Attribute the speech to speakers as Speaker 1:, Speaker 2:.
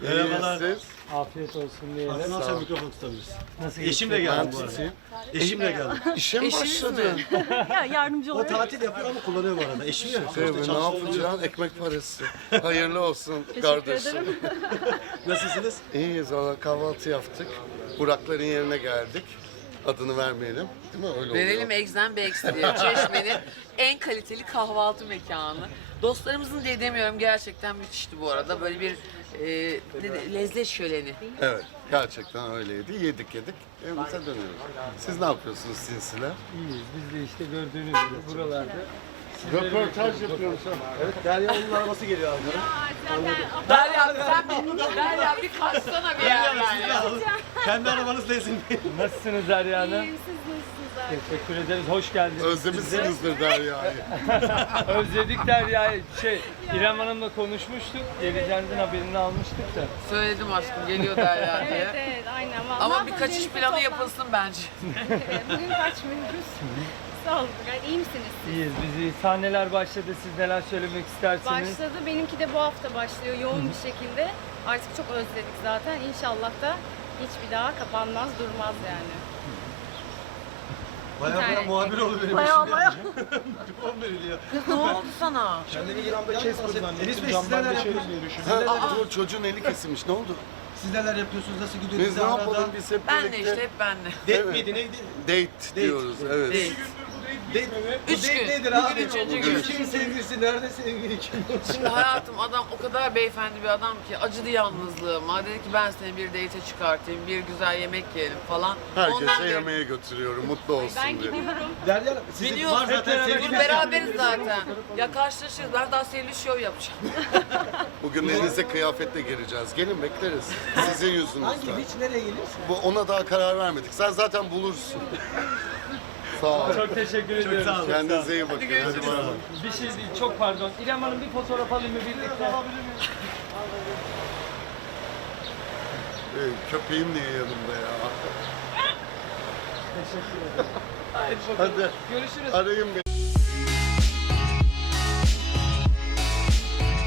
Speaker 1: Merhabalar. Merhabalar.
Speaker 2: Afiyet olsun diyelim.
Speaker 3: Nasıl olsun mikrofon tutabiliriz? Nasıl Eşim de geldi yani bu arada. Eşim de geldi.
Speaker 4: İşe mi başladı?
Speaker 5: ya yardımcı oluyor. O
Speaker 3: tatil yapıyor ama kullanıyor bu arada. Eşim ya.
Speaker 1: Sevim, işte ne yapacağım? Oluyor. Ekmek parası. Hayırlı olsun kardeşim. kardeşim
Speaker 3: Nasılsınız?
Speaker 1: İyiyiz valla kahvaltı yaptık. Burakların yerine geldik adını vermeyelim. Değil
Speaker 6: mi? Öyle Verelim Exen Bex diye. Çeşmenin en kaliteli kahvaltı mekanı. Dostlarımızın diye demiyorum gerçekten müthişti bu arada. Böyle bir e, lezzet şöleni.
Speaker 1: Evet. Gerçekten öyleydi. Yedik yedik. Evimize dönüyoruz. Siz ne yapıyorsunuz sinsiler?
Speaker 2: İyiyiz. Biz de işte gördüğünüz gibi buralarda.
Speaker 3: Röportaj yapıyorum sen. Evet, Derya'nın arabası geliyor abi. Ya,
Speaker 6: Derya, sen Derya n, Derya n, bir, Derya bir kaçsana bir yer.
Speaker 3: Kendi arabanız lezzetli.
Speaker 2: Nasılsınız Derya Hanım? Teşekkür ederiz. Hoş geldiniz.
Speaker 1: Özlemişsinizdir Derya'yı.
Speaker 2: Özledik Derya'yı. Şey, İrem Hanım'la konuşmuştuk. Geleceğinizin haberini almıştık da.
Speaker 6: Söyledim aşkım. Geliyor Derya Evet,
Speaker 7: evet. Aynen. Ama
Speaker 6: Ama ne bir kaçış şey şey planı olan. yapılsın bence.
Speaker 7: Bugün kaç kaçmıyoruz. Sağ olun. İyi misiniz
Speaker 2: siz? İyiyiz. Biz iyi. Sahneler başladı. Siz neler söylemek istersiniz?
Speaker 7: Başladı. Benimki de bu hafta başlıyor yoğun Hı. bir şekilde. Artık çok özledik zaten. İnşallah da hiçbir daha kapanmaz, durmaz yani.
Speaker 1: Baya baya muhabir oldu benim baya
Speaker 7: işim. Baya
Speaker 6: Diplom Ne oldu sana?
Speaker 3: Kendini yılan bir kez Enis Bey siz neler yapıyorsunuz?
Speaker 1: dur çocuğun eli kesilmiş. Ne oldu?
Speaker 3: Siz neler yapıyorsunuz? Nasıl gidiyorsunuz? Biz ne
Speaker 1: yapalım biz hep
Speaker 6: birlikte? Benle işte hep benle.
Speaker 3: Date miydi neydi?
Speaker 1: Date, diyoruz. Evet. Date
Speaker 3: üç
Speaker 6: Bu gün. Bugün abi? üçüncü, Bu üçüncü
Speaker 3: gün. Kimin sevgilisi nerede sevgili kim?
Speaker 6: Şimdi hayatım adam o kadar beyefendi bir adam ki acıdı yalnızlığıma. Dedi ki ben seni bir date çıkartayım, bir güzel yemek yiyelim falan.
Speaker 1: Herkese şey de... yemeğe götürüyorum, mutlu olsun ben. diye. Ben gidiyorum.
Speaker 6: Derya, sizin var zaten Biz beraberiz ya. zaten. Ya karşılaşıyoruz, ben daha sevgili şov yapacağım.
Speaker 1: Bugün elinize kıyafetle gireceğiz. Gelin bekleriz. Sizin yüzünüzden. hangi
Speaker 3: biç nereye gelir?
Speaker 1: Bu, ona daha karar vermedik. Sen zaten bulursun. Sağ olun. Çok
Speaker 2: teşekkür ediyorum. Çok sağ olun.
Speaker 1: Kendinize iyi bakın. Hadi
Speaker 6: görüşürüz. Hadi bir şey değil. Çok pardon.
Speaker 2: İrem Hanım bir fotoğraf alayım mı birlikte?
Speaker 1: Evet, köpeğim niye yanımda ya?
Speaker 2: Teşekkür ederim.
Speaker 1: Hadi, bakalım. Hadi.
Speaker 2: Görüşürüz. Arayın beni.